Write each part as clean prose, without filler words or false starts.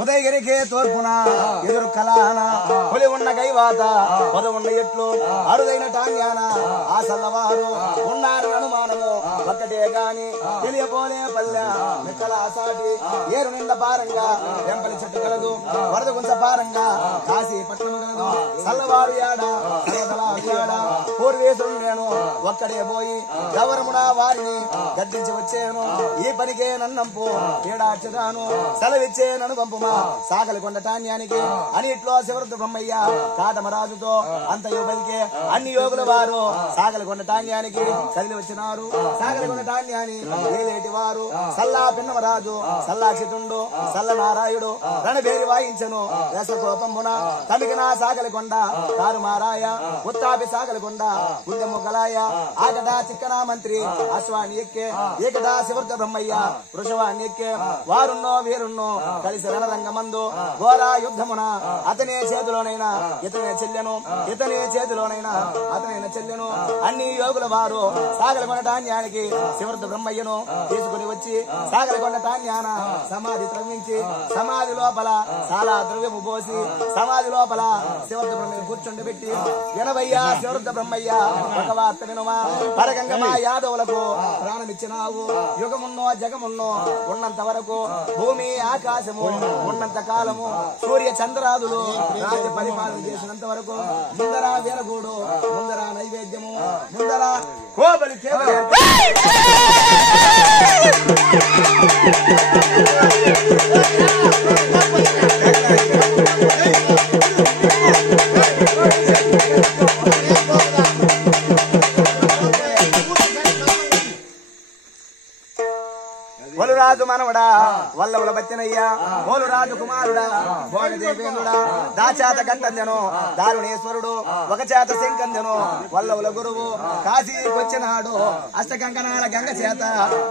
ఉదయగిరికి తూర్పున ఎదురు కలాన పులి ఉన్న గైవాత పొద ఉన్న ఎట్లు అరుదైన టాన్యాన ఆ సల్లవారు ఉన్నారు అనుమానము ఒక్కటే గాని తెలియపోలే పల్లె మిక్కల సాటి ఏరు నిండా పారంగా వెంపలి చెట్టు కలదు వరద గుంచ పారంగా కాశీ పట్టణం కలదు సల్లవారు ఏడ పూర్వేశుడు నేను ఒక్కడే పోయి గౌరమున వారిని గద్దించి వచ్చాను ఈ పనికే నన్నంపు ఏడార్చదాను సెలవిచ్చే నన్ను పంపుమా సాగలి కొండ టాన్యానికి అన్నిట్లో శివరుద్ర బ్రహ్మయ్య కాటమరాజుతో అంతయు బలికే అన్ని యోగుల వారు సాగలి కొండ టాన్యానికి కదిలి వచ్చినారు సాగలి కొండ టాన్యాన్ని ఏలేటి వారు సల్లా పిన్నమరాజు సల్లాక్షితుండు సల్ల నారాయుడు రణబేరి వాయించను రసకోపమున తమికిన సాగలి కొండ కారు మారాయ ఉత్తాపి సాగలి కొండ గుండె ముగలాయ ఆగట చిక్కన మంత్రి అశ్వాన్ని ఎక్కే ఏకట శివరుద్ర బ్రహ్మయ్య వృషవాన్ని ఎక్కే వారున్నో వీరున్నో కలిసి రణరంగమందు ఘోర యుద్ధమున అతనే చేతిలోనైనా ఇతనే చెల్లెను ఇతనే చేతిలోనైనా అతనైనా చెల్లెను అన్ని యోగుల వారు సాగలకొండ టాన్యానికి శివరుద్ర బ్రహ్మయ్యను తీసుకుని వచ్చి సాగలకొండ టాన్యాన సమాధి త్రవ్వించి సమాధి లోపల చాలా ద్రవ్యము పోసి సమాధి లోపల శివరుద్ర బ్రహ్మయ్య కూర్చుండబెట్టి వినవయ్య శివరుద్ర బ్రహ్మయ్య ఒక వార్త వినుమా పరగంగమా యాదవులకు ప్రాణమిచ్చినావు యుగమున్నో జగమున్నో ఉన్నంత వరకు భూమి ఆకాశము ఉన్నంత కాలము సూర్య చంద్రాదులు రాజ్య పరిపాలన చేసినంత వరకు ముందర వీరగూడు ముందర నైవేద్యము ముందర కోబలి రాజు మనవడా వల్లవుల బత్తినయ్యా మోలు రాజు కుమారుడా భోగదేవేంద్రుడా దాచాత కంటంజను దారుణేశ్వరుడు ఒక చేత శంకంజను వల్లవుల గురువు కాశీకి వచ్చినాడు అష్టకంకణాల గంగ చేత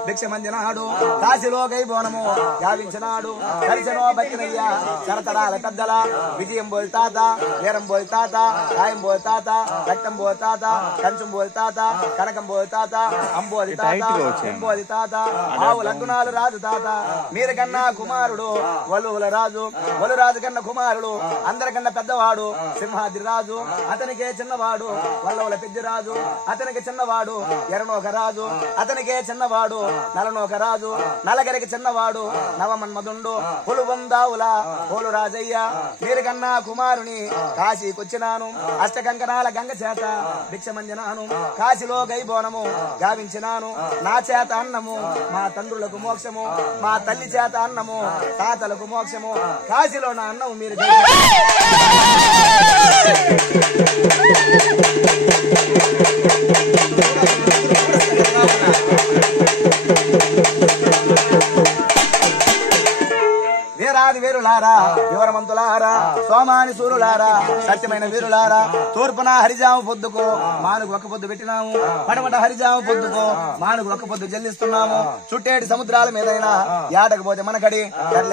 భిక్షమందినాడు కాశీలో గైబోనము గావించినాడు కలిసనో బత్తినయ్యా చరతరాల పెద్దల విజయం బోల్ తాత వీరం బోల్ తాత కాయం బోల్ తాత రక్తం బోల్ తాత కంచం బోల్ తాత కనకం బోల్ తాత అంబోది తాత అంబోది తాత ఆవు లగ్నాలు రాజు తాత మీరు కన్నా కుమారుడు వలువుల రాజు వలురాజు కన్నా కుమారుడు అందరికన్నా పెద్దవాడు సింహాద్రి రాజు అతనికే చిన్నవాడు వల్లవుల పెద్దిరాజు అతనికి చిన్నవాడు ఎర్రనోక రాజు అతనికే చిన్నవాడు నలనోక రాజు నలగరికి చిన్నవాడు నవమన్మధుండు పులుబందావుల పోలు రాజయ్య మీరు కన్నా కుమారుని కాశీకొచ్చినాను అష్టకంకణాల గంగ చేత భిక్షమందినాను కాశీలో గైబోనము గావించినాను నా చేత అన్నము మా తండ్రులకు మోక్షము మా తల్లి చేత అన్నము తాతలకు మోక్షము కాశీలో నా అన్నము మీరు వీరాది వీరులారా వివరమంతులారా సోమాని సూరులారా సత్యమైన వీరులారా తూర్పున హరిజాము పొద్దుకు మానుకు ఒక్క పొద్దు పెట్టినాము పడమట హరిజాము పొద్దుకు మానుకు ఒక్క పొద్దు చెల్లిస్తున్నాము చుట్టేటి సముద్రాల మీదైనా ఏటకపోతే మనకడి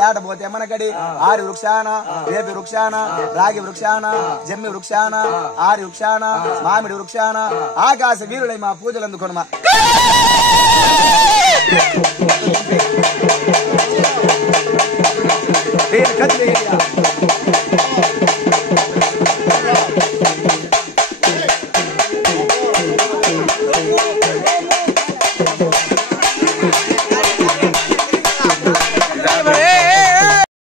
లేటపోతే మనకడి ఆరి వృక్షాన వేపి వృక్షాన రాగి వృక్షాన జమ్మి వృక్షాన ఆరి వృక్షాన మామిడి వృక్షాన ఆకాశ వీరులై మా పూజలు అందుకొనమా